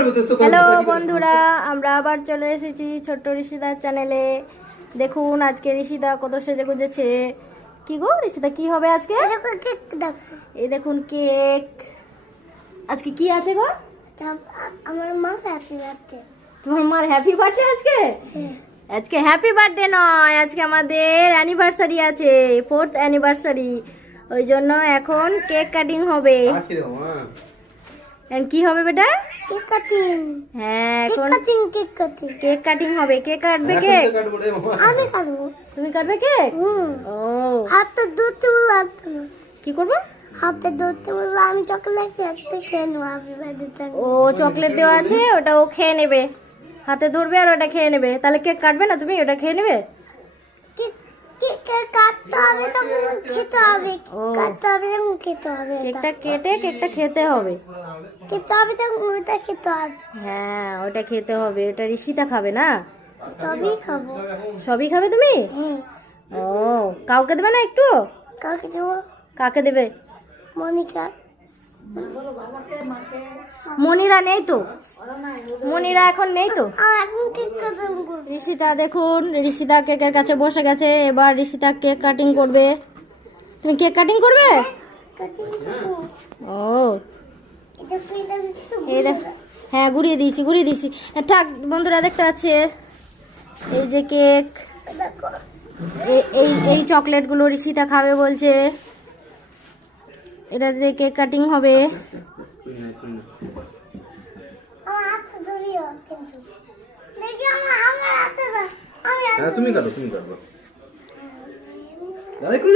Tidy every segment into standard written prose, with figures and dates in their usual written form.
Hello বন্ধুরা, আমরা আবার চলে এসেছি ছোট্ট ঋষিদার চ্যানেলে। দেখুন আজকে ঋষিদা কত সেজে গুজেছে। কি গো ঋষিদা, কি হবে আজকে? এই দেখুন কেক। আজকে কি আছে গো? আমার মা হ্যাপি বার্থডে। তোমার মার হ্যাপি বার্থডে আজকে? আজকে হ্যাপি বার্থডে নয়, আজকে আমাদের অ্যানিভার্সারি আছে, 4th অ্যানিভার্সারি। ওই জন্য এখন কেক কাটিং হবে। কি হবে বেটা? Cake cutting. হ্যাঁ, কেক কাটিং কেক কাটিং হবে। কেক কাটবে? কেক আমি কাটবো। তুমি কাটবে কেক? ও, হাতে ধরতে বলবো, হাতে কি করবো? হাতে ধরতে বলবো। আমি চকলেট একটা খেয়ে নেবো হ্যাপি বার্থডে। ও চকলেট দেওয়া আছে, ওটা ও খেয়ে নেবে। হাতে ধরবে আর ওটা খেয়ে নেবে। তাহলে কেক কাটবে না তুমি? ওটা খেয়ে নেবে। কেক কাটতে হবে, তখন খেতে হবে। কাটতে হবে তখন খেতে হবে। কেকটা কেটে কেকটা খেতে হবে। খেতে হবে তখন ওটা খেতে হবে। হ্যাঁ, ওটা খেতে হবে। ওটা ঋষিতা খাবে না? তবেই খাবো। সবই খাবে তুমি? হ্যাঁ। ও, কাউকে দেবে না একটু? কাকে দেবো? কাকে দেবে? মনিকা। মনিরা নেই তো, মনিরা এখন নেই তো। এখন কেক কাটিং করবো। ঋষিতা দেখুন, ঋষিতা কেকের কাছে বসে গেছে। এবার ঋষিতা কেক কাটিং করবে। তুমি কেক কাটিং করবে? কাটিং করবো। ও, এটা একটু এই দেখ, হ্যাঁ ঘুরিয়ে দিয়েছি। থাক বন্ধুরা, দেখতে পাচ্ছে এই যে কেক। দেখো। এই চকলেটগুলো ঋষিতা খাবে বলছে। এটা দিয়ে কেক কাটিং হবে। আমার হাতে ধরিও কিন্তু। দেখি আমার হাতে ধর। আমি তুমি কাটো। আরে কোন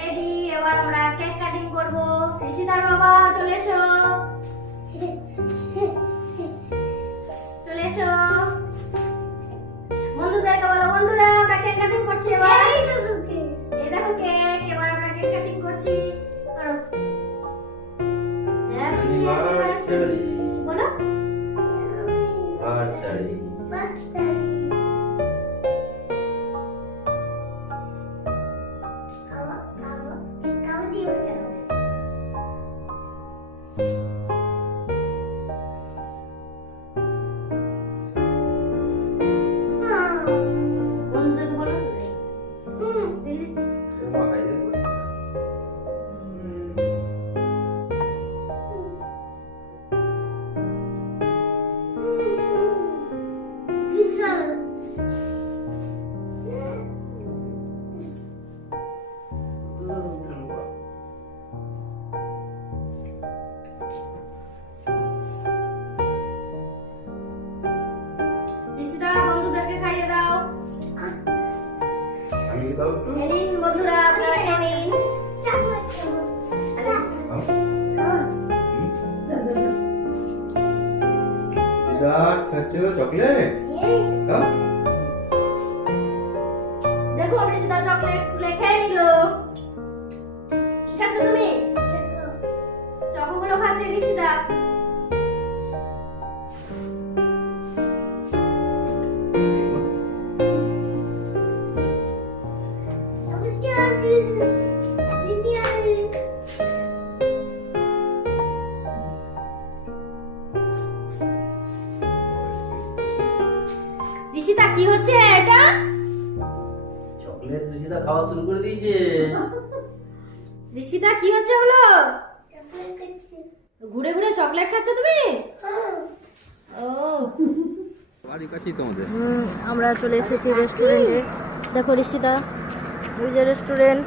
রেডি, এবার আমরা কেক কাটিং করব। ঋষিতার বাবা চলে এসো, বন্ধুদেরকে বলো, বন্ধুরা আমরা কেক কাটিং করছি। এবার এই দেখো কেক, এবার আমরা কেক কাটিং করছি। করো হ্যাপি অ্যানিভার্সারি বলো। বন্ধুদেরকে বলো। ঋষিতা বন্ধুদেরকে খাইয়ে দাও। এই নিন বন্ধুরা, আপনারা খেয়ে নিন। চকলেট দেখো ঋষিতা চকলেট তুলে খেয়ে নিল। কি খাচ্ছ তুমি? চকোগুলো খাচ্ছে ঋষিতা। ঋষিতা কি হচ্ছে এটা? চকলেট ঋষিতা খাওয়া শুরু করে দিয়েছে। ঋষিতা কি হচ্ছে হলো? ঘুরে ঘুরে চকলেট খাচ্ছ তুমি? ও, বাড়ি কাছেই তোমাদের। আমরা চলে এসেছি রেস্টুরেন্টে। দেখো ঋষিতা, ওই যে রেস্টুরেন্ট।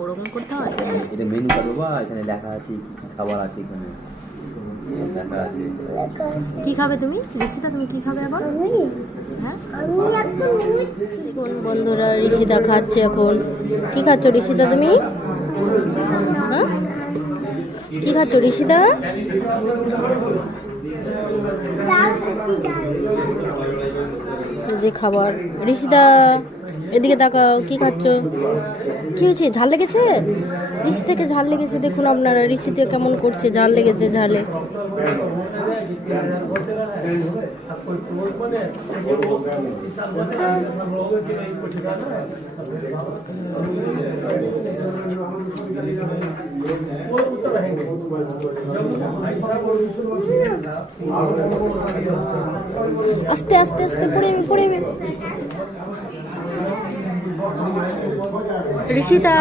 ওরকম করতে হয়? এটা মেনু কার্ড বাবা, এখানে লেখা আছে কি কি খাবার আছে। এখানে লেখা আছে কি খাবে তুমি ঋষিতা? তুমি কি খাবে এখন? হ্যাঁ, দেখুন বন্ধুরা, ঋষিতা খাচ্ছে এখন। কি খাচ্ছ ঋষিতা তুমি? হ্যাঁ, কি খাচ্ছ ঋষিতা? যে খাবার। ঋষিতা এদিকে তাকাও, কি খাচ্ছ? কি হয়েছে? ঝাল লেগেছে? ঋষি থেকে ঝাল লেগেছে, দেখুন আপনারা ঋষি থেকে কেমন করছে, ঝাল লেগেছে ঝালে। আস্তে আস্তে আস্তে পড়ে যাবে। ঋষিতা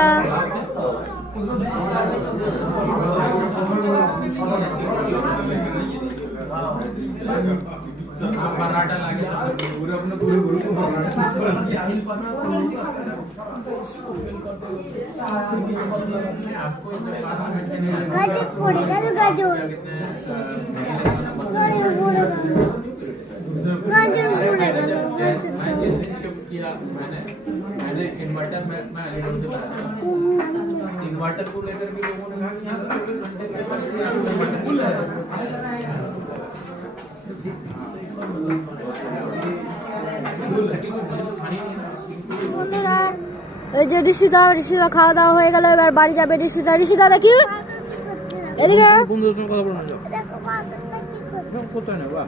গাজর পড়ে গেল, গাজর গাজর পড়ে গেল, গাজর পড়ে গেল। मैंने इन्वर्टर में मैं अलीगढ़ से लाया था। इन्वर्टर को लेकर भी लोगों ने कहा कि यहाँ 24 घंटे के बाद इन्वर्टर फुल है। বন্ধুরা এই যে ঋষিদা খাওয়া দাওয়া হয়ে গেল, এবার বাড়ি যাবে ঋষিদা দেখি এদিকে। বন্ধুদের সঙ্গে কথা বলুন। দেখো মা, কি করছে? কোথায় নেবা?